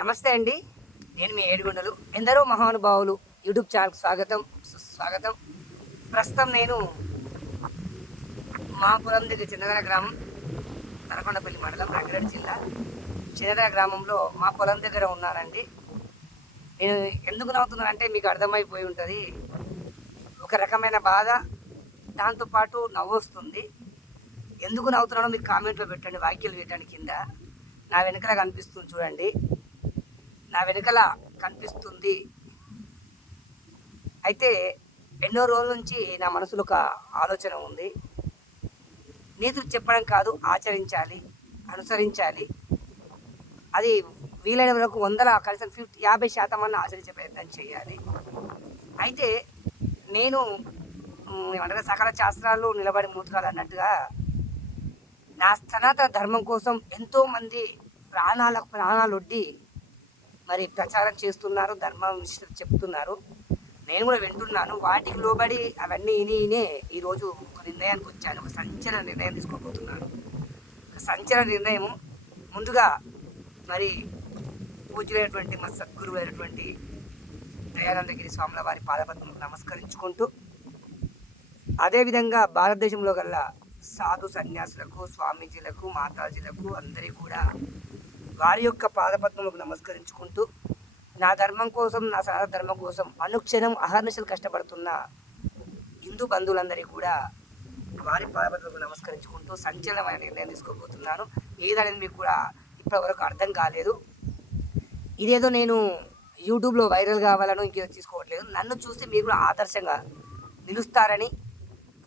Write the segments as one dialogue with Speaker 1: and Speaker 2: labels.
Speaker 1: నమస్తే అండి. నేను మీ ఏడుగుండలు. ఎందరో మహానుభావులు. యూట్యూబ్ ఛానల్కి స్వాగతం. సుస్వాగతం. ప్రస్తుతం నేను మా పొలం దగ్గర చంద్రగర గ్రామం తలకొండపల్లి మండలం రంగారెడ్డి జిల్లా. చంద్రగర గ్రామంలో మా పొలం దగ్గర ఉన్నానండి. నేను ఎందుకు నవ్వుతున్నానంటే మీకు అర్థమైపోయి ఉంటుంది. ఒక రకమైన బాధ. దాంతోపాటు నవ్వు వస్తుంది. ఎందుకు నవ్వుతున్నానో మీకు కామెంట్లో పెట్టండి. వాక్యలు పెట్టండి కింద. నా వెనకాల కనిపిస్తుంది చూడండి. నా వెనుకల కనిపిస్తుంది. అయితే ఎన్నో రోజుల నుంచి నా మనసులో ఒక ఆలోచన ఉంది. నీతులు చెప్పడం కాదు ఆచరించాలి అనుసరించాలి. అది వీలైన వరకు వందల కనీసం ఫిఫ్టీ యాభై శాతం అన్న ఆచరించే ప్రయత్నం చేయాలి. అయితే నేను మ్, ఏమంటారు సకల శాస్త్రాలు నిలబడి మూతకాలు అన్నట్టుగా నా సనాతన ధర్మం కోసం ఎంతోమంది ప్రాణాలకు ప్రాణాలు ఒడ్డి మరి ప్రచారం చేస్తున్నారు ధర్మం చెప్తున్నారు. నేను కూడా వింటున్నాను. వాటికి లోబడి అవన్నీ ఇని ఇనే ఈరోజు ఒక నిర్ణయానికి వచ్చాను. ఒక సంచలన నిర్ణయం తీసుకోబోతున్నాను ఒక సంచలన నిర్ణయం ముందుగా మరి పూజ్యులైనటువంటి మా సద్గురువు అయినటువంటి దయానందగిరి స్వాముల వారి పాదపద్మకు నమస్కరించుకుంటూ అదేవిధంగా భారతదేశంలో గల సాధు సన్యాసులకు స్వామీజీలకు మాతాజీలకు అందరికీ కూడా వారి యొక్క పాదపద్మములకు నమస్కరించుకుంటూ నా ధర్మం కోసం నా సనాతన ధర్మం కోసం అనుక్షణం అహర్నిశలు కష్టపడుతున్న హిందూ బంధువులందరికీ కూడా వారి పాదపద్మకు నమస్కరించుకుంటూ సంచలనమైన నిర్ణయం తీసుకోబోతున్నాను. ఏదనేది మీకు కూడా ఇప్పటివరకు అర్థం కాలేదు. ఇదేదో నేను యూట్యూబ్లో వైరల్ కావాలను ఇంకేదో తీసుకోవట్లేదు. నన్ను చూసి మీరు కూడా ఆదర్శంగా నిలుస్తారని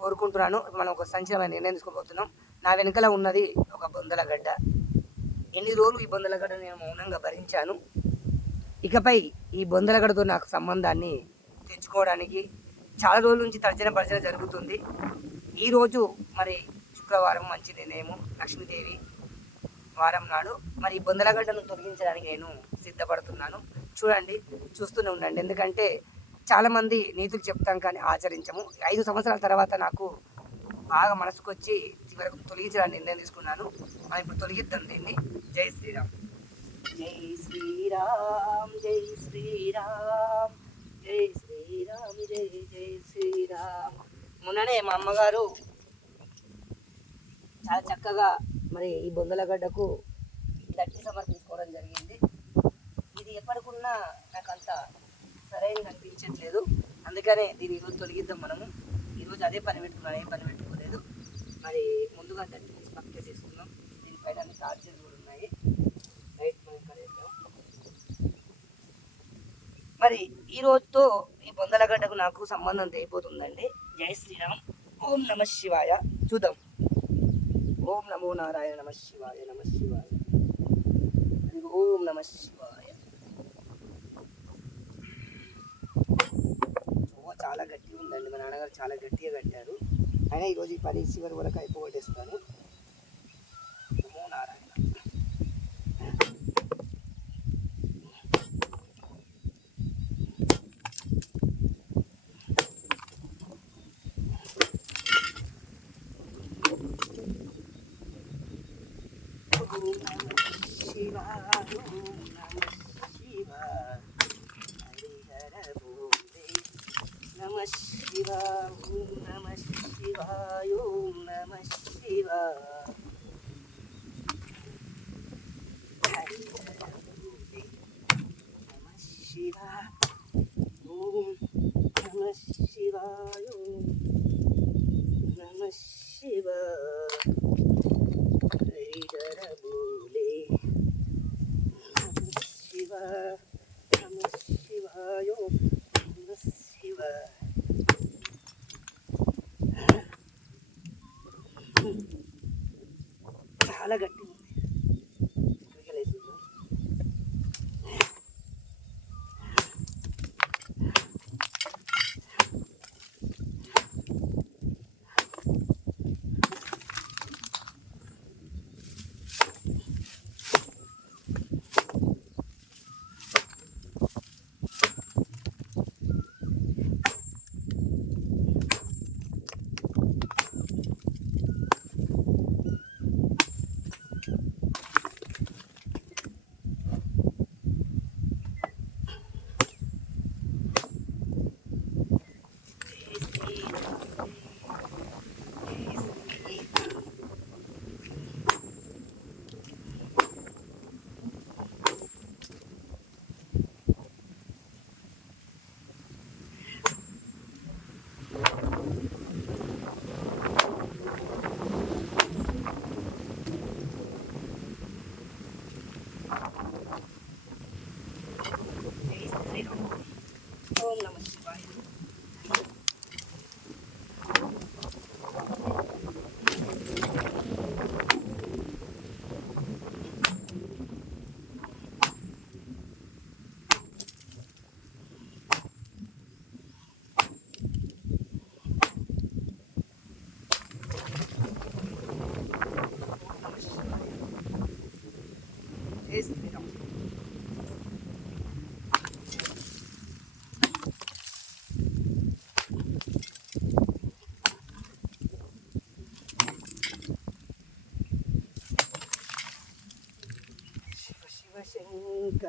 Speaker 1: కోరుకుంటున్నాను. మనం ఒక సంచలనమైన నిర్ణయం తీసుకోబోతున్నాం. నా వెనుకల ఉన్నది ఒక బొందల గడ్డ. ఎన్ని రోజులు ఈ బొందలగడ నేను మౌనంగా భరించాను? ఇకపై ఈ బొందలగడతో నాకు సంబంధాన్ని తెచ్చుకోవడానికి చాలా రోజుల నుంచి తర్జన భర్జన జరుగుతుంది. ఈరోజు మరి శుక్రవారం మంచి నిర్ణయము లక్ష్మీదేవి వారం నాడు మరి ఈ బొందలగడ్డను తొలగించడానికి నేను సిద్ధపడుతున్నాను. చూడండి చూస్తూనే ఉండండి. ఎందుకంటే చాలామంది నీతులు చెప్తాం కానీ ఆచరించము. ఐదు సంవత్సరాల తర్వాత నాకు బాగా మనసుకొచ్చి వచ్చి తొలగించడానికి నిర్ణయం తీసుకున్నాను. మనం ఇప్పుడు తొలగిద్దాం దీన్ని. జై శ్రీరామ్. జై శ్రీరామ్ జై శ్రీరామ్ జై శ్రీరామ్ జై జై శ్రీరామ్. మొన్ననే మా అమ్మగారు చాలా చక్కగా మరి ఈ బొందలగడ్డకు దట్టి సమర్పించుకోవడం జరిగింది. ఇది ఎప్పటికున్నా నాకు అంత సరైనది అనిపించట్లేదు. అందుకనే దీన్ని ఈరోజు తొలగిద్దాం మనము. ఈరోజు అదే పని పెట్టుకున్నాను ఏం పని పెట్టుకున్నాను మరి ముందుగా దాన్ని తీసి పక్కకే తీసుకున్నాం దీనిపైన అన్ని చార్జెస్ కూడా ఉన్నాయి. రైట్ మనం ఇక్కడ మరి ఈ రోజుతో ఈ బొందలగడ్డకు నాకు సంబంధం తెగిపోతుందండి. జై శ్రీరామ్. ఓం నమ శివాయ. చూద్దాం. ఓం నమో నారాయణ నమ శివాయ నమ శివాయ. అది ఓం నమ శివాయ. చాలా గట్టిగా ఉందండి. మా నాన్నగారు చాలా గట్టిగా కట్టారు. అయినా ఈరోజు ఈ పని చివరి వరకు అయిపోగొట్టేస్తాను నమో నారాయణ ఓం నమ శివాయ ఓం నమ శివాయ హరిహర బోలే నమ శివాయ ఓం నమ శివాయ ఓం నమ శివాయ హరిహర బోలే నమ శివాయ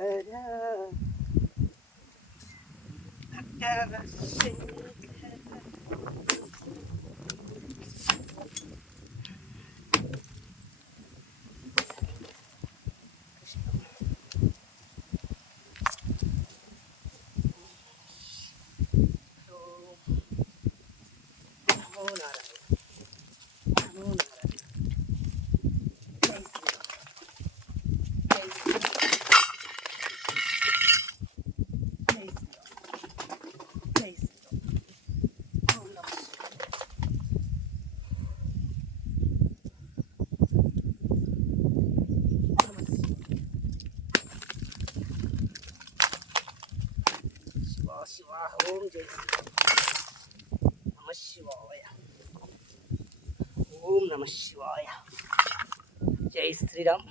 Speaker 1: da da da da ఓం జై శ్రీరామ్ నమ శివాయ. ఓం నమ శివాయ. జై శ్రీరామ్.